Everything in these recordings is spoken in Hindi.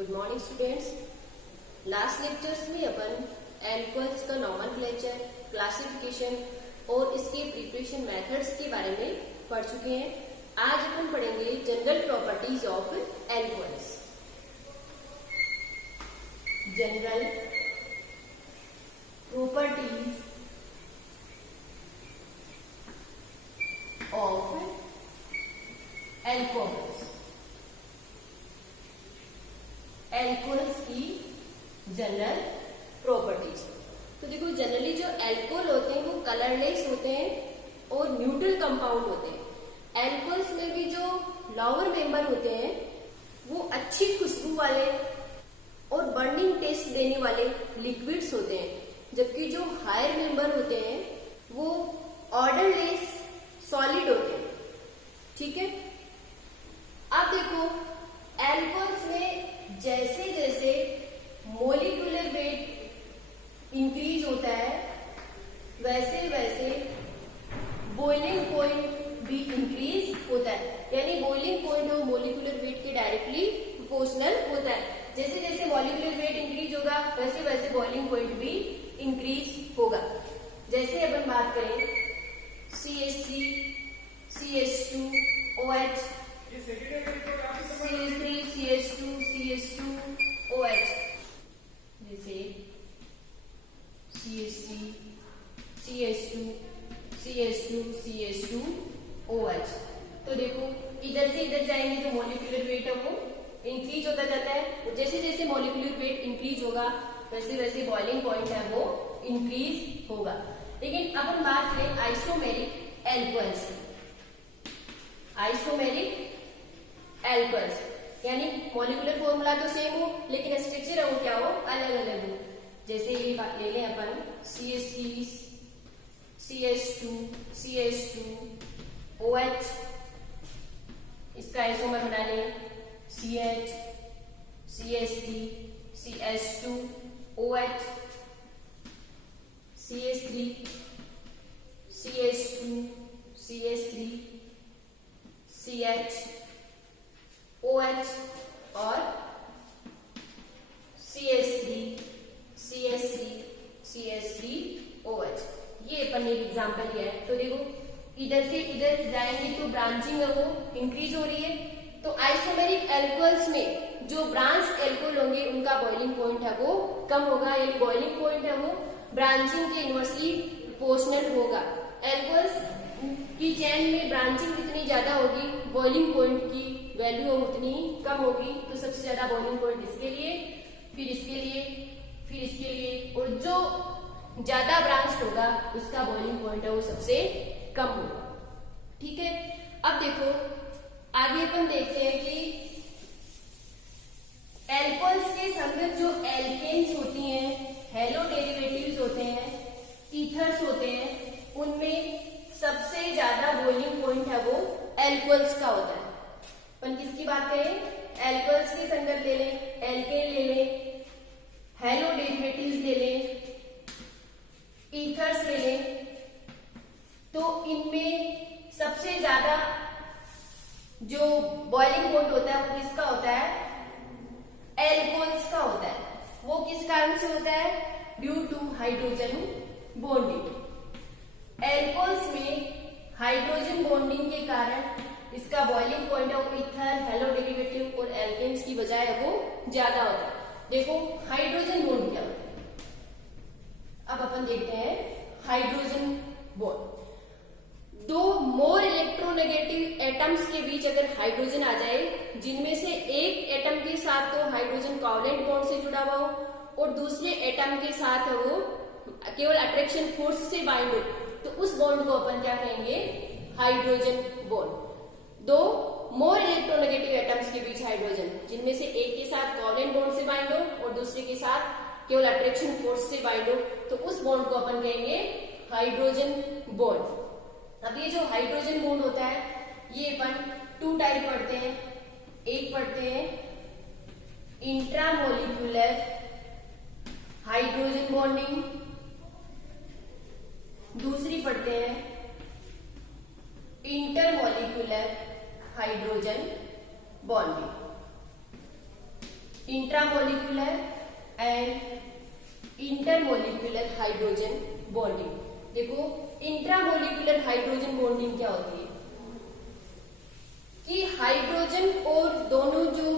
Good morning students. Last lectures में अपन एल्कोहल्स का नॉमेनक्लेचर, क्लासिफिकेशन और इसके प्रिपरेशन मेथड्स के बारे में पढ़ चुके हैं। आज अपन पढ़ेंगे general properties of alcohols. General properties of alcohols. Alcohols की जनरल प्रॉपर्टीज। तो देखो, जनरली जो एल्कोहल होते हैं वो कलरलेस होते हैं और न्यूट्रल कंपाउंड होते हैं। एल्कोहल्स में भी जो लोअर मेंबर होते हैं वो अच्छी खुशबू वाले और बर्निंग टेस्ट देने वाले लिक्विड्स होते हैं, जबकि जो हायर मेंबर होते हैं वो ऑर्डरलेस सॉलिड होते हैं। ठीक है, अब देखो, एल्कोहल्स में जैसे जैसे मोलिकुलर वेट इंक्रीज होता है वैसे वैसे बॉइलिंग पॉइंट भी इंक्रीज होता है। यानी बॉइलिंग पॉइंट और मोलिकुलर वेट के डायरेक्टली प्रोपोर्शनल होता है। जैसे जैसे मोलिकुलर वेट इंक्रीज होगा वैसे वैसे बॉइलिंग पॉइंट भी इंक्रीज होगा। जैसे अपन बात करें CH3, CH2, OH, CH3, CH2, CH2, OH, जैसे CH3, CH2, CH2, CH2, OH। तो देखो, इधर से इधर जाएंगे तो मोलिकुलर वेट है वो इंक्रीज होता जाता है। जैसे जैसे मोलिकुलर वेट इंक्रीज होगा वैसे वैसे बॉइलिंग पॉइंट है वो इंक्रीज होगा। लेकिन अपन बात करें आइसोमेरिक एल्कोहल्स की। आइसोमेरिक एल्कोहल्स यानी मॉलिक्यूलर फॉर्मूला तो सेम हो लेकिन स्ट्रक्चर है वो क्या हो, अलग अलग हो। जैसे ये बात ले लें अपन CH3, CH2, CH2, OH, इसका आइसोमर बना लें CH, CH3, CH2, OH, CH3, CH2, CH3, CH, OH और CH3, CH3, CH3, OH। ये अपन ने एग्जाम्पल लिया है। तो देखो, इधर से इधर जाएंगे तो ब्रांचिंग है वो इंक्रीज हो रही है। तो आइसोमेरिक एल्कोहल्स में जो ब्रांच एल्कोहल होंगे उनका बॉइलिंग पॉइंट है वो कम होगा, यानी बॉइलिंग पॉइंट है वो ब्रांचिंग के इनवर्सली प्रोपोर्शनल होगा। एल्कोहल्स की चेन में ब्रांचिंग जितनी ज्यादा होगी बॉइलिंग पॉइंट की वैल्यू उतनी कम होगी। तो सबसे ज्यादा बॉइलिंग पॉइंट इसके लिए, फिर इसके लिए, फिर इसके लिए, और जो ज्यादा ब्रांच होगा उसका बॉइलिंग पॉइंट है वो सबसे कम होगा। ठीक है, अब देखो आगे अपन देखते हैं कि एल्कोहल्स के संगत जो एल्केन्स होती हैं, हेलो डेरिवेटिव्स होते हैं, ईथर्स होते हैं, उनमें सबसे ज्यादा बॉइलिंग पॉइंट है वो एल्कोहल्स का होता है। अपन किसकी बात करें, एल्कोहल्स के संगत ले लें, एल्केन ले लें, हेलो डेरिवेटिव्स ले लें, ईथर्स ले लें, तो इनमें सबसे ज्यादा जो बॉइलिंग पॉइंट होता है वो किसका होता है, एल्कोहल्स का होता है। वो किस कारण से होता है, due to hydrogen bonding. Alcohols में हाइड्रोजन बॉन्डिंग के कारण इसका बॉइलिंग पॉइंट है वो ईथर, हेलो डेरिवेटिव और एल्केन्स की बजाय वो ज्यादा होता है। देखो हाइड्रोजन बॉन्ड क्या होता है, अब अपन देखते हैं हाइड्रोजन बॉन्ड। दो मोर इलेक्ट्रोनेगेटिव एटम्स के बीच अगर हाइड्रोजन आ जाए, जिनमें से एक एटम के साथ तो हाइड्रोजन कोवलेंट बॉन्ड से जुड़ा हुआ हो और दूसरे एटम के साथ वो केवल अट्रैक्शन फोर्स से बाइंड हो, तो उस बॉन्ड को अपन क्या कहेंगे, हाइड्रोजन बॉन्ड। दो मोर इलेक्ट्रोनेगेटिव एटम्स के बीच हाइड्रोजन, जिनमें से एक के साथ कोवलेंट बॉन्ड से बाइंड हो और दूसरे के साथ केवल अट्रैक्शन फोर्स से बाइंड हो, तो उस बॉन्ड को अपन कहेंगे हाइड्रोजन बॉन्ड। अब ये जो हाइड्रोजन बॉन्ड होता है ये अपन 2 टाइप पढ़ते हैं। एक पढ़ते हैं इंट्रामोलिक्यूलर हाइड्रोजन बॉन्डिंग, दूसरी पढ़ते हैं intermolecular hydrogen bonding. Intramolecular and intermolecular hydrogen bonding. देखो इंट्रामोलिकुलर हाइड्रोजन बॉन्डिंग क्या होती है कि हाइड्रोजन और दोनों जो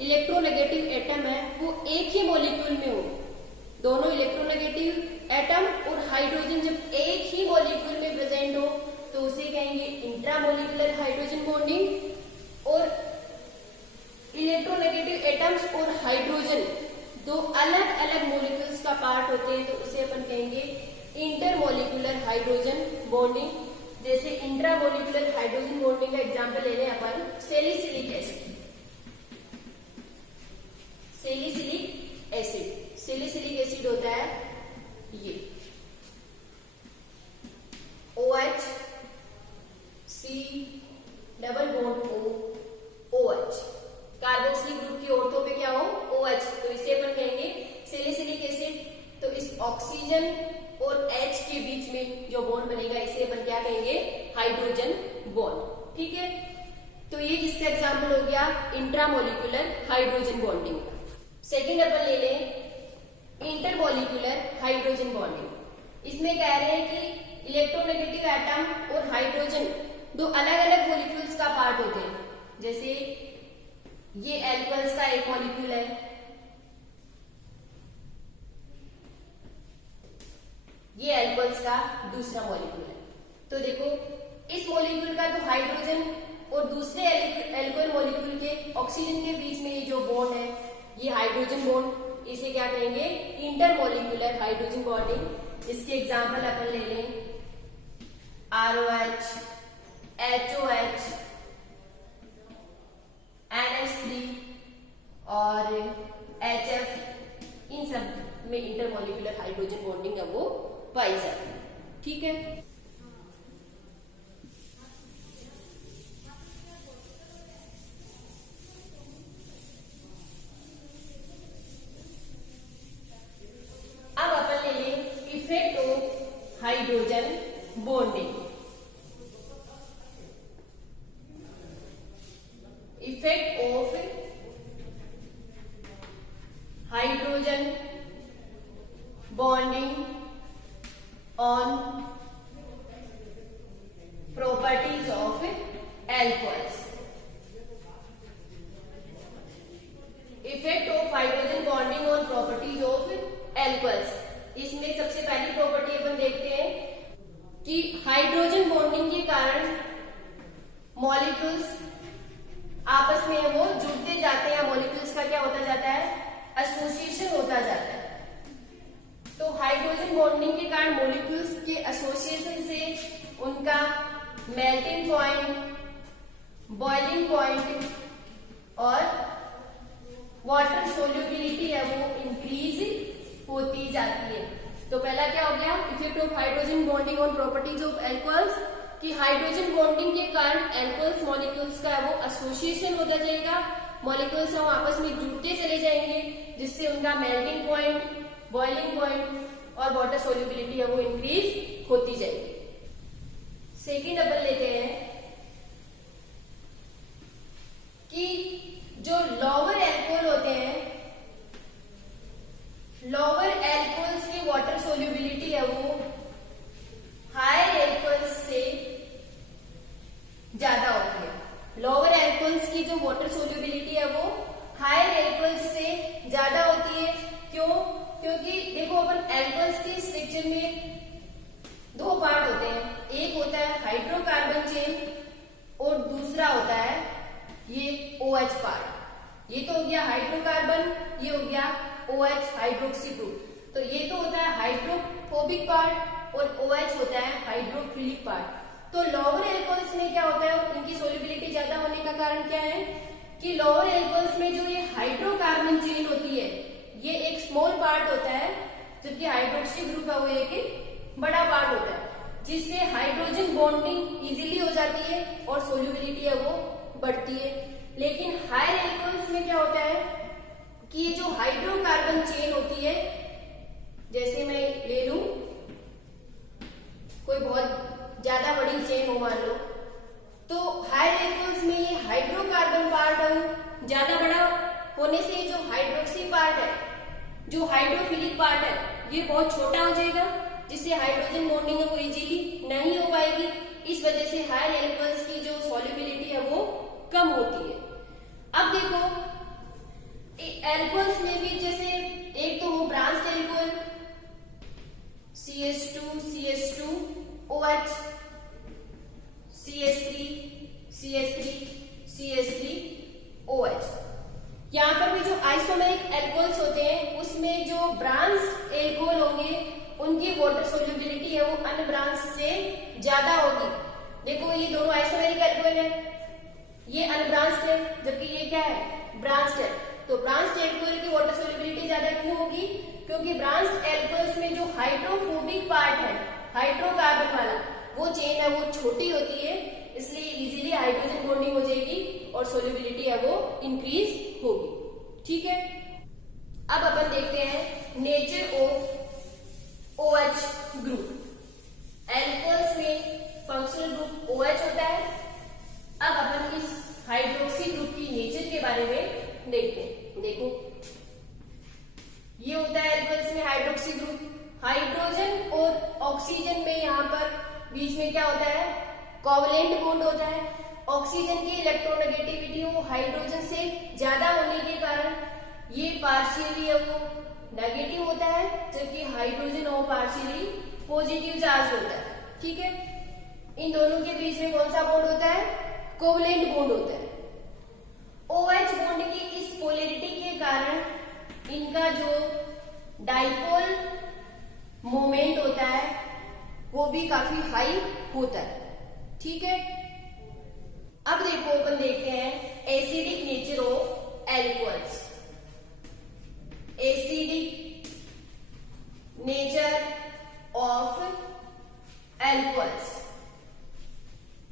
इलेक्ट्रोनेगेटिव एटम है वो एक ही मॉलिक्यूल में हो। दोनों इलेक्ट्रोनेगेटिव एटम और हाइड्रोजन जब एक ही मॉलिक्यूल में प्रेजेंट हो तो उसे कहेंगे इंट्रामोलिकुलर हाइड्रोजन बॉन्डिंग। और इलेक्ट्रोनेगेटिव एटम्स और हाइड्रोजन दो अलग अलग मॉलिक्यूल्स का पार्ट होते हैं तो उसे अपन कहेंगे इंटरमोलिकुलर हाइड्रोजन बॉन्डिंग। जैसे इंट्रामोलिकुलर हाइड्रोजन बॉन्डिंग का एग्जांपल ले लें अपन salicylic acid. Salicylic acid, salicylic acid होता है ये OH C double bond O OH। Carboxylic group की ऑर्थो पे क्या हो OH, तो इसे अपन कहेंगे सैलिसिलिक एसिड। तो इस ऑक्सीजन और H के बीच में जो बॉन्ड बनेगा इसे अपन क्या कहेंगे हाइड्रोजन बॉन्ड। ठीक है, तो ये किसका एग्जांपल हो गया इंट्रामोलिकुलर हाइड्रोजन बॉन्डिंग का। सेकेंड अपन ले लें इंटरमोलिकुलर हाइड्रोजन बॉन्डिंग। इसमें कह रहे हैं कि इलेक्ट्रोनेगेटिव एटम और हाइड्रोजन दो अलग अलग मॉलिक्यूल्स का पार्ट होते हैं। जैसे ये एल्कोहल्स का एक मॉलिक्यूल है, ये एल्कोहल्स का दूसरा मॉलिक्यूल है। तो देखो इस मॉलिक्यूल का तो हाइड्रोजन और दूसरे एल्कोहल मॉलिक्यूल के ऑक्सीजन के बीच में ये जो बॉन्ड है ये हाइड्रोजन बॉन्ड, इसे क्या कहेंगे इंटरमोलिकुलर हाइड्रोजन बॉन्डिंग। इसके एग्जांपल अपन ले लें ROH, HOH, NH3 और HF, इन सब में इंटरमोलिकुलर हाइड्रोजन बॉन्डिंग है वो पाई जाती है। ठीक है, अब अपन ले लें effect of hydrogen bonding. Effect of hydrogen bonding on properties of alcohols। Effect of hydrogen bonding on properties of alcohols। इसमें सबसे पहली प्रॉपर्टी अपन देखते हैं कि हाइड्रोजन बॉन्डिंग के कारण मॉलिक्यूल्स आपस में वो जुड़ते जाते हैं, मॉलिक्यूल्स का क्या होता जाता है एसोसिएशन होता जाता है। तो हाइड्रोजन बॉन्डिंग के कारण मॉलिक्यूल्स के एसोसिएशन से उनका मेल्टिंग पॉइंट, बॉइलिंग पॉइंट और वाटर सोल्यूबिलिटी है वो इंक्रीज होती जाती है। तो पहला क्या हो गया effect of hydrogen bonding on properties of alcohols, कि हाइड्रोजन बॉन्डिंग के कारण एल्कोहल्स मॉलिक्यूल्स का वो एसोसिएशन होता जाएगा, मॉलिक्यूल्स हम आपस में जुड़ते चले जाएंगे जिससे उनका मेल्टिंग पॉइंट, बॉइलिंग पॉइंट और वाटर सोल्यूबिलिटी है वो इंक्रीज होती जाएगी। सेकेंड अपन लेते हैं कि जो लोअर एल्कोहल होते हैं, लोअर एल्कोहल्स की वाटर सोल्यूबिलिटी है वो हायर एल्कोहल्स से ज्यादा होती है। लोअर एल्कोहल्स की जो वाटर सोल्यूबिलिटी है वो हायर एल्कोहल्स से ज्यादा होती है। क्यों? क्योंकि देखो अपन एल्कोहल्स के स्ट्रक्चर में दो पार्ट होते हैं, एक होता है हाइड्रोकार्बन चेन और दूसरा होता है ये OH पार्ट। ये तो हो गया हाइड्रोकार्बन, ये हो गया OH हाइड्रोक्सी ग्रुप। तो ये तो होता है हाइड्रोफोबिक पार्ट और OH होता है हाइड्रोफिलिक पार्ट। तो लोअर एल्कोहल्स में क्या होता है, इनकी सोल्यूबिलिटी ज्यादा होने का कारण क्या है कि लोअर एल्कोहल्स में जो ये हाइड्रोकार्बन चेन होती है ये एक स्मॉल पार्ट होता है, जबकि हाइड्रोक्सी ग्रुप है वो एक बड़ा पार्ट होता है, जिससे हाइड्रोजन बॉन्डिंग इजीली हो जाती है और सोल्यूबिलिटी है वो बढ़ती है। लेकिन हायर एल्कोहल्स में क्या होता है कि ये जो हाइड्रोकार्बन चेन होती है, जैसे मैं ले लूं कोई बहुत ज्यादा बड़ी चेन हो मान लो, तो हायर एल्कोहल्स में ये हाइड्रोकार्बन पार्ट ज्यादा बड़ा होने से जो हाइड्रोक्सी पार्ट है, जो हाइड्रोफिलिक पार्ट है, ये बहुत छोटा हो जाएगा, जिससे हाइड्रोजन बॉन्डिंग है वो इजीली नहीं हो पाएगी। इस वजह से हायर एल्कोहल्स की जो सॉल्युबिलिटी है वो कम होती है। अब देखो एल्कोहल्स में भी जैसे एक तो वो branch alcohol CH2 CH2 OH CH3 CH3 CH3 OH। यहाँ पर भी जो आइसोमेरिक एल्कोहल्स होते हैं उसमें जो ब्रांच एल्कोहल होंगे उनकी वाटर सोल्यूबिलिटी है वो अन्य ब्रांच से ज्यादा होगी। देखो ये दोनों आइसोमेरिक एल्कोहल है, ये अनब्रांच्ड है, जबकि ये क्या है, ब्रांच्ड है। तो ब्रांच्ड एल्कोहल की वाटर सोल्यूबिलिटी ज्यादा क्यों होगी? क्योंकि ब्रांच्ड एल्कोहल्स में जो हाइड्रोफोबिक पार्ट है, हाइड्रोकार्बन वाला वो चेन है वो छोटी होती है, इसलिए इजीली हाइड्रोजन बॉन्डिंग हो जाएगी और सोल्यूबिलिटी है वो इंक्रीज होगी। ठीक है, अब अपन देखते हैं nature of OH group. Alcohols में फंक्शनल ग्रुप OH होता है। अब अपन इस हाइड्रोक्सी ग्रुप की नेचर के बारे में देखते हैं। देखो ये होता है एल्कोहल्स में हाइड्रोक्सी ग्रुप। हाइड्रोजन और ऑक्सीजन में यहाँ पर बीच में क्या होता है, कोवलेंट बॉन्ड होता है। ऑक्सीजन की इलेक्ट्रोनेगेटिविटी वो हाइड्रोजन से ज्यादा होने के कारण ये पार्शियली है वो नेगेटिव होता है, जबकि हाइड्रोजन और पार्शियली पॉजिटिव चार्ज होता है। ठीक है, इन दोनों के बीच में कौन सा बॉन्ड होता है, कोवलेंट बॉन्ड होता है। OH बॉन्ड की इस पोलैरिटी के कारण इनका जो डाइपोल मोमेंट होता है वो भी काफी हाई होता है। ठीक है, अब देखो अपन देखते हैं acidic nature of alcohols. Acidic nature of alcohols,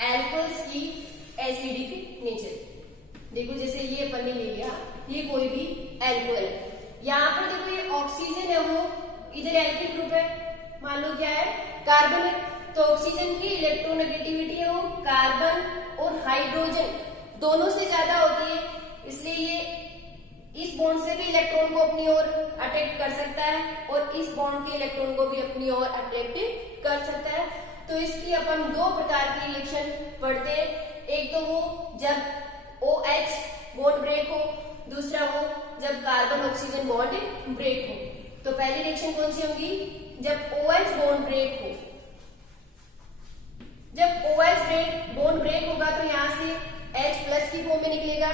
alcohols की एसिडिक नेचर। देखो जैसे ये अपन ने ले लिया, ये कोई भी एल्कोहल है, यहाँ पर देखो ये ऑक्सीजन है वो इधर एल्किल ग्रुप है, मान लो क्या है, कार्बन है। तो ऑक्सीजन की इलेक्ट्रोनेगेटिविटी है वो कार्बन और हाइड्रोजन दोनों से ज्यादा होती है, इसलिए ये इस बॉन्ड से भी इलेक्ट्रॉन को अपनी ओर अट्रैक्ट कर सकता है और इस बॉन्ड के इलेक्ट्रॉन को भी अपनी ओर अट्रैक्ट कर सकता है। तो इसकी अपन दो प्रकार की रिएक्शन पढ़ते हैं, एक तो वो जब OH बॉन्ड ब्रेक हो, दूसरा वो जब कार्बन ऑक्सीजन बॉन्ड ब्रेक हो। तो पहली रिएक्शन कौन सी होगी, जब OH बॉन्ड ब्रेक हो। जब OH बॉन्ड ब्रेक होगा तो यहाँ से H+ की फॉर्म में निकलेगा।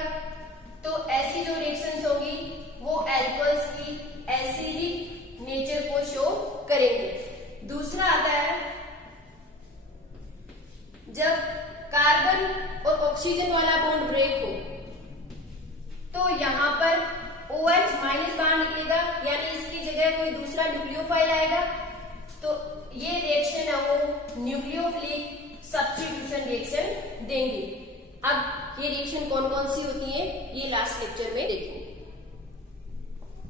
तो ऐसी जो रिएक्शंस होगी वो एल्कोहल्स की एसिडिक नेचर को शो करेंगे। दूसरा आता है जब कार्बन और ऑक्सीजन वाला बॉन्ड ब्रेक हो, तो यहाँ पर OH- बाहर निकलेगा, यानी इसकी जगह कोई दूसरा न्यूक्लियोफाइल आएगा। तो ये रिएक्शन है वो न्यूक्लियोफिलिक सब्स्टिट्यूशन रिएक्शन देंगे। अब ये रिएक्शन कौन कौन सी होती है ये लास्ट लेक्चर में देखेंगे।